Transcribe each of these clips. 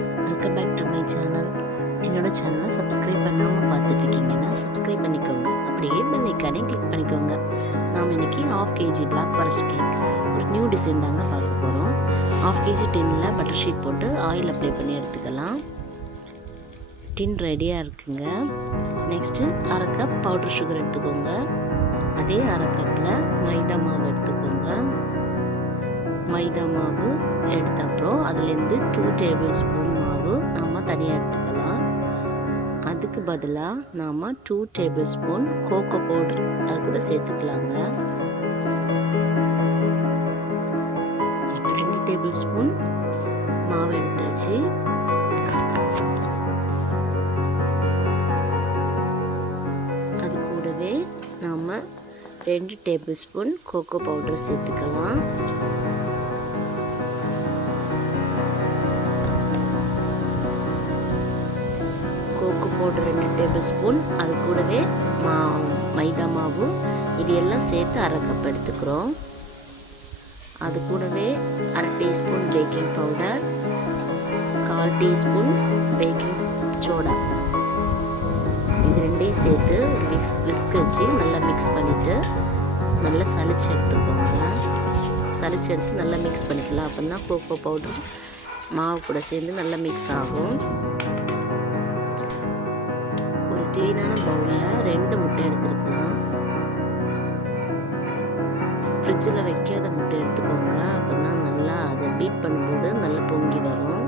Friends, welcome back to my channel. என்னோடய சேனலை subscribe பண்ணாமல் பார்த்துட்ருக்கீங்கன்னா சப்ஸ்கிரைப் பண்ணிக்கோங்க. அப்படியே பெல் ஐக்கானே கிளிக் பண்ணிக்கோங்க. நாம் இன்றைக்கி 1/2 kg பிளாக் ஃபாரஸ்ட் கேக் ஒரு நியூ டிசைன் தாங்க பார்க்க போகிறோம். 1/2 kg டின்னில் பட்டர் ஷீட் போட்டு ஆயில் அப்ளை பண்ணி எடுத்துக்கலாம். டின் ரெடியாக இருக்குங்க. நெக்ஸ்ட்டு 1/2 கப் பவுடர் சுகர் எடுத்துக்கோங்க. அதே 1/2 கப்பில் மைதா மாவு எடுத்துக்கோங்க. மைதா மாவு எடுத்த அப்புறம் அதுலேருந்து 2 டேபிள் ஸ்பூன் மாவு நம்ம தனியாக எடுத்துக்கலாம். அதுக்கு பதிலாக நாம் 2 டேபிள் ஸ்பூன் கோகோ பவுடர் அது கூட சேர்த்துக்கலாங்க. இப்போ 2 டேபிள் ஸ்பூன் மாவு எடுத்தாச்சு. அது கூடவே நாம் 2 டேபிள் ஸ்பூன் கோகோ பவுடர் சேர்த்துக்கலாம். கோகோ பவுடர் 2 டேபிள் ஸ்பூன், அது கூடவே மைதா மாவு, இது எல்லாம் சேர்த்து 1/2 கப் எடுத்துக்கிறோம். அது கூடவே 1/2 teaspoon baking powder, 1/4 teaspoon baking soda, இது ரெண்டையும் சேர்த்து ஒரு விஸ்க் வச்சு நல்லா மிக்ஸ் பண்ணிவிட்டு நல்லா சளிச்சு எடுத்துக்கோங்க. சளிச்சு எடுத்து நல்லா மிக்ஸ் பண்ணிக்கலாம். அப்போ தான் கோகோ பவுடர் மாவு கூட சேர்ந்து நல்லா மிக்ஸ் ஆகும். க்ளீனான பவுலில் 2 முட்டை எடுத்துருக்கலாம். ஃப்ரிட்ஜில் வைக்காத முட்டை எடுத்துக்கோங்க. அப்போ தான் நல்லா அதை பீட் பண்ணும்போது நல்லா பொங்கி வரும்.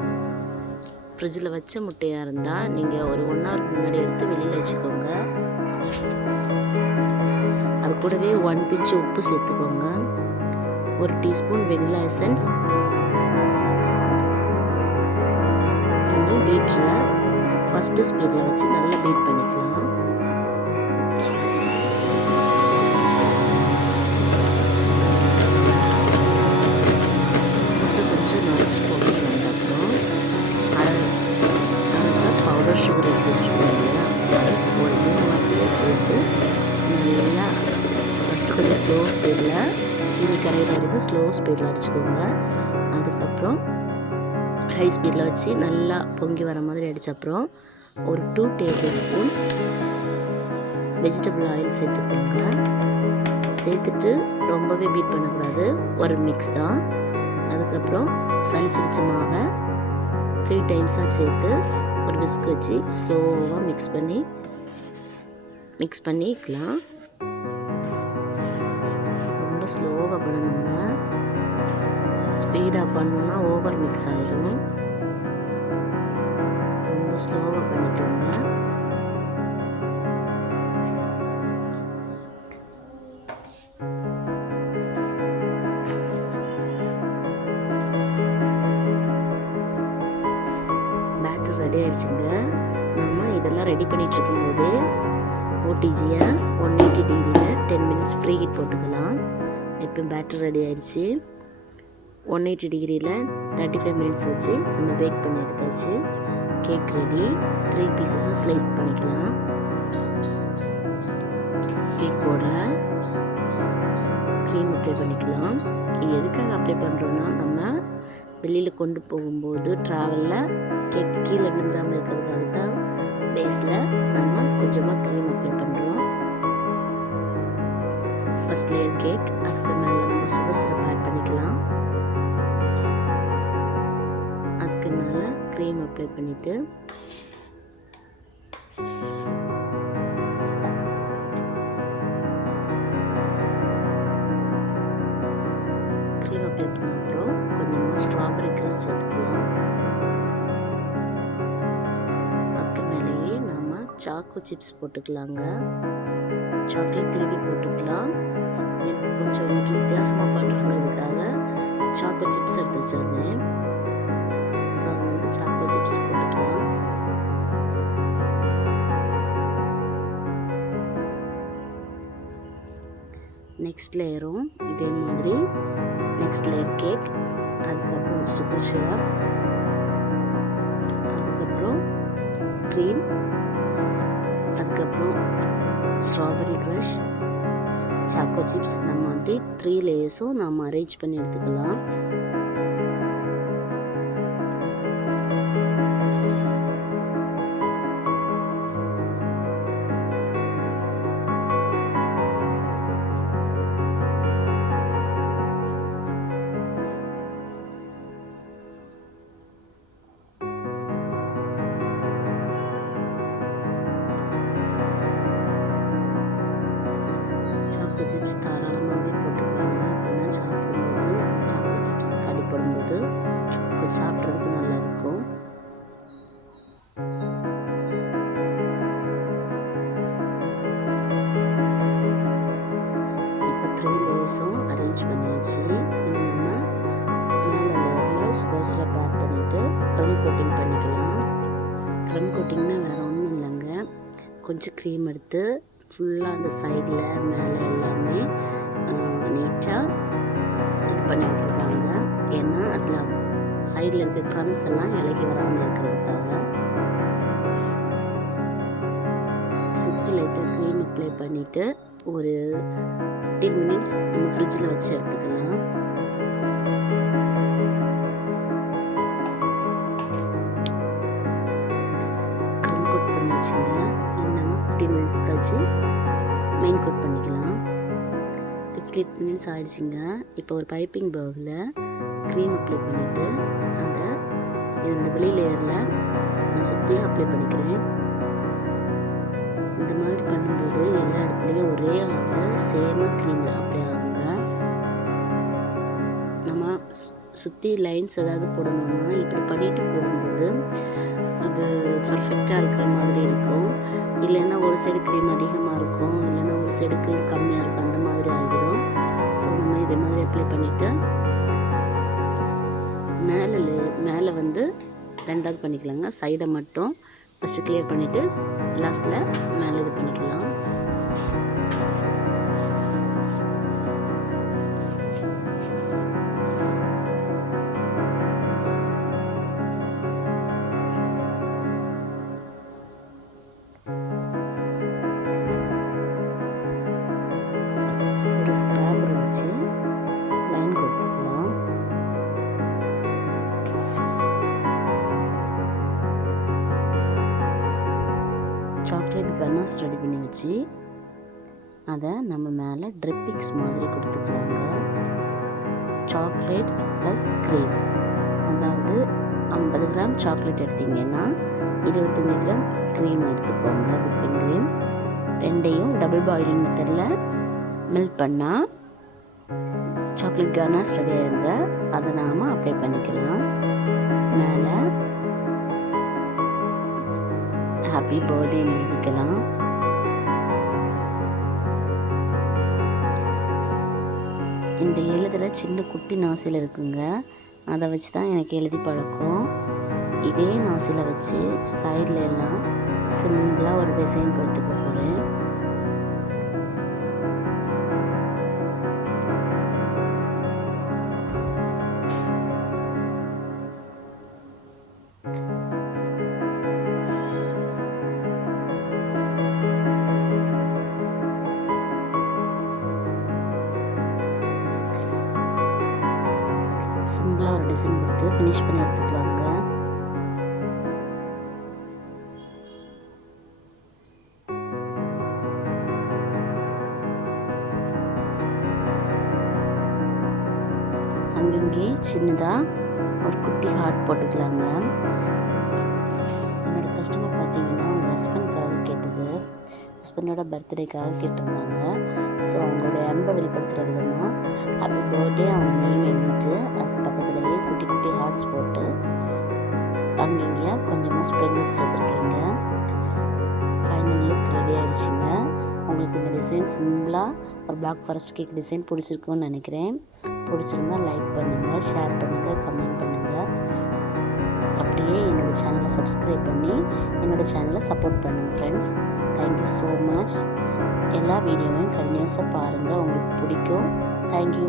ஃப்ரிட்ஜில் வச்ச முட்டையாக இருந்தால் நீங்கள் ஒரு 1 hour முன்னாடி எடுத்து வெளியில் வச்சுக்கோங்க. அது கூடவே 1 பிஞ்ச் உப்பு சேர்த்துக்கோங்க. 1 டீஸ்பூன் வெனிலா எசன்ஸ். இந்த பீட்டரை ஃபஸ்ட்டு ஸ்பீடில் வச்சு நல்லா பீட் பண்ணிக்கலாம். முட்டை கொஞ்சம் நொறிச்சு போட்டு வந்தப்பறம் 1/2 கப் பவுடர் சுகர் எடுத்து வச்சுருக்கோம் இல்லையா, அதை ஒரு 3 வாட்டியை சேர்த்து நல்லா ஃபஸ்ட்டு கொஞ்சம் ஸ்லோ ஸ்பீடில் சீனி கரையிற வரைக்கும் ஸ்லோ ஸ்பீடில் அடிச்சுக்கோங்க. அதுக்கப்புறம் ஹை ஸ்பீடில் வச்சு நல்லா பொங்கி வர மாதிரி அடித்தப்புறம் ஒரு 2 டேபிள் ஸ்பூன் வெஜிடபிள் ஆயில் சேர்த்துக்கோங்க. சேர்த்துட்டு ரொம்பவே பீட் பண்ணக்கூடாது, ஒரு மிக்ஸ் தான். அதுக்கப்புறம் சளிச்சு வச்ச மாவை 3 டைம்ஸாக சேர்த்து ஒரு விஸ்க் வச்சு ஸ்லோவாக மிக்ஸ் பண்ணிக்கலாம். ரொம்ப ஸ்லோவாக பண்ணணுங்க. ஸ்பீடாக பண்ணோன்னா ஓவர் மிக்ஸ் ஆயிடும். ரொம்ப ஸ்லோவாக பண்ணிக்கோங்க. பேட்டர் ரெடி ஆயிடுச்சுங்க. நம்ம இதெல்லாம் ரெடி பண்ணிட்டு இருக்கும்போது ஓடிஜியை 180 டிகிரியில் 10 மினிட்ஸ் ப்ரீ ஹீட் போட்டுக்கலாம். இப்போ பேட்டர் ரெடி ஆயிடுச்சு. 180 டிகிரியில் 35 மினிட்ஸ் வச்சு நம்ம பேக் பண்ணி எடுத்தாச்சு. Cake ready. 3 பீசஸாக ஸ்லைஸ் பண்ணிக்கலாம். கேக் போர்டில் க்ரீம் அப்ளை பண்ணிக்கலாம். இது எதுக்காக அப்ளை பண்ணுறோன்னா, நம்ம வெளியில் கொண்டு போகும்போது ட்ராவலில் கேக் கீழே விழுந்துடாமல் இருக்கிறதுக்காக தான் பேஸில் நம்ம கொஞ்சமாக க்ரீம் அப்ளை பண்ணுறோம். ஃபஸ்ட் லேயர் கேக், அதுக்கு மேலே நம்ம சுகர் சிரப் ஆட் பண்ணிக்கலாம். அதுக்கு மேலே க்ரீம் அப்ளை பண்ணிவிட்டு க்ரீம் அப்ளை பண்ண அப்புறம் கொஞ்சமாக ஸ்ட்ராபெரி க்ரஷ் சேர்த்துக்கலாம். அதுக்கு மேலேயே நம்ம சாக்கோ சிப்ஸ் போட்டுக்கலாங்க. சாக்லேட் திருவி போட்டுக்கலாம். எனக்கு கொஞ்சம் வித்தியாசமாக பண்ணுறங்கிறதுக்காக சாக்கோ சிப்ஸ் எடுத்து வச்சுருந்தேன். ஸோ அதனால சாக்கோ சிப்ஸ் போட்டுக்கலாம். நெக்ஸ்ட் லேயரும் இதே மாதிரி நெக்ஸ்ட் லேயர் கேக், அதுக்கப்புறம் சுகர் சிரப், அதுக்கப்புறம் க்ரீம், அதுக்கப்புறம் ஸ்ட்ராபெரி க்ரஷ், சாக்கோ சிப்ஸ். நம்ம வந்து 3 லேயர்ஸும் நம்ம அரேஞ்ச் பண்ணி எடுத்துக்கலாம். சிப்ஸ் தாராளமாகவே போட்டுக்கலாங்க. அப்போ தான் சாப்பிடும்போது அந்த சாக்கோ சிப்ஸ் கடிப்படும்போது கொஞ்சம் சாப்பிட்றதுக்கு நல்லாயிருக்கும். இப்போ 3 லேயர்ஸும் அரேஞ்ச் பண்ணியாச்சு. இனி நம்ம மேலே லேயரில் சுகர் சிரப் ஆட் பண்ணிவிட்டு க்ரம் கோட்டிங் பண்ணிக்கலாம். க்ரம் கோட்டிங்னா வேறு ஒன்றும் இல்லைங்க, கொஞ்சம் க்ரீம் எடுத்து ஃபுல்லாக அந்த சைடில் மேலே எல்லாமே நீட்டாக இது பண்ணி விட்டுருக்காங்க. ஏன்னா அதில் சைடில் இருக்க க்ரம்ஸ் எல்லாம் இலகி வராமல் இருக்கிறதுக்காக. சுற்றி லைட்டாக க்ரீம் அப்ளை பண்ணிவிட்டு ஒரு 15 மினிட்ஸ் நம்ம ஃப்ரிட்ஜில் வச்சு எடுத்துக்கலாம். க்ரம் கோட் பண்ணியாச்சுங்க. இன்னும் 15 மினிட்ஸ் கழிச்சு மெயின் கோட் பண்ணிக்கலாம். 15 மினிட்ஸ் ஆகிடுச்சிங்க. இப்போ ஒரு பைப்பிங் பேக்கில் க்ரீம் அப்ளை பண்ணிவிட்டு அதை இதோட வெளி லேயரில் நான் சுற்றியும் அப்ளை பண்ணிக்கிறேன். இந்த மாதிரி பண்ணும்போது எல்லா இடத்துலையும் ஒரே அளவில் சேமாக க்ரீம் அப்ளை ஆகுங்க. நம்ம சுற்றி லைன்ஸ் ஏதாவது போடணும்னா இப்படி பண்ணிட்டு போடும்போது அது பர்ஃபெக்டாக இருக்கிற மாதிரி இருக்கும். இல்லைன்னா ஒரு சைடு க்ரீம் அதிகமாக இருக்கும், இல்லைன்னா ஒரு சைடு க்ரீம் கம்மியாக இருக்கும், அந்த மாதிரி ஆகிடும். ஸோ நம்ம இதே மாதிரி அப்ளை பண்ணிவிட்டு மேலே வந்து ரெண்டாவது பண்ணிக்கலாங்க. சைடை மட்டும் ஃபஸ்ட்டு கிளியர் பண்ணிவிட்டு லாஸ்ட்டில் மேலே இது பண்ணிக்கலாம். ஒரு ஸ்க்ராப்பர் வச்சு லைன் கொடுத்துக்கலாம். சாக்லேட் கனாஸ் ரெடி பண்ணி வச்சு அதை நம்ம மேலே ட்ரிப்பிங்ஸ் மாதிரி கொடுத்துக்கலாங்க. சாக்லேட்ஸ் ப்ளஸ் க்ரீம், அதாவது 50 கிராம் சாக்லேட் எடுத்திங்கன்னா 25 கிராம் க்ரீம் எடுத்துக்கோங்க. விப்பிங் க்ரீம் ரெண்டையும் டபுள் பாயிலிங் மெத்தடில் மெல்ட் பண்ணால் சாக்லேட் கனாஸ் ரெடி ஆயிருங்க. அதை நாம் அப்ளை பண்ணிக்கலாம். மேலே ஹாப்பி பர்த்டேன்னு எழுதிக்கலாம். இந்த எழுதில் சின்ன குட்டி நாசில் இருக்குங்க, அதை வச்சு தான் எனக்கு எழுதி பழக்கம். இதே நாசில் வச்சு சைடில் எல்லாம் சிம்பிளாக ஒரு டிசைன் கொடுத்துக்க போகிறேன். சிம்பிளாக ஒரு டிசைன் கொடுத்து ஃபினிஷ் பண்ணி எடுத்துக்கலாங்க. அங்கங்கே சின்னதாக ஒரு குட்டி ஹார்ட் போட்டுக்கலாங்க. என்னோட கஸ்டமர் பார்த்தீங்கன்னா அவங்க ஹஸ்பண்ட்காக கேட்டது, ஹஸ்பண்டோட பர்த்டேக்காக கேட்டிருந்தாங்க. ஸோ அவங்களுடைய அன்பை வெளிப்படுத்துகிற விதமாக ஹாப்பி பர்த்டே அவங்க நேம் எழுதிட்டு அதுக்கு பக்கத்துலேயே குட்டி குட்டி ஹார்ட்ஸ் போட்டு அங்கங்கேயா கொஞ்சமாக ஸ்ப்ரிங்கிள்ஸ் சேர்த்துருக்கீங்க. ஃபைனல் லுக் ரெடி ஆயிடுச்சுங்க. உங்களுக்கு இந்த டிசைன் சிம்பிளாக ஒரு பிளாக் ஃபாரஸ்ட் கேக் டிசைன் பிடிச்சிருக்குன்னு நினைக்கிறேன். பிடிச்சிருந்தா லைக் பண்ணுங்கள், ஷேர் பண்ணுங்கள், கமெண்ட் பண்ணுங்கள். அப்படியே என்னோடய சேனலை சப்ஸ்கிரைப் பண்ணி என்னோடய சேனலை சப்போர்ட் பண்ணுங்கள் ஃப்ரெண்ட்ஸ். Thank you so much. எல்லா வீடியோவையும் கண்டினியூஸாக பாருங்கள், உங்களுக்கு பிடிக்கும். தேங்க்யூ.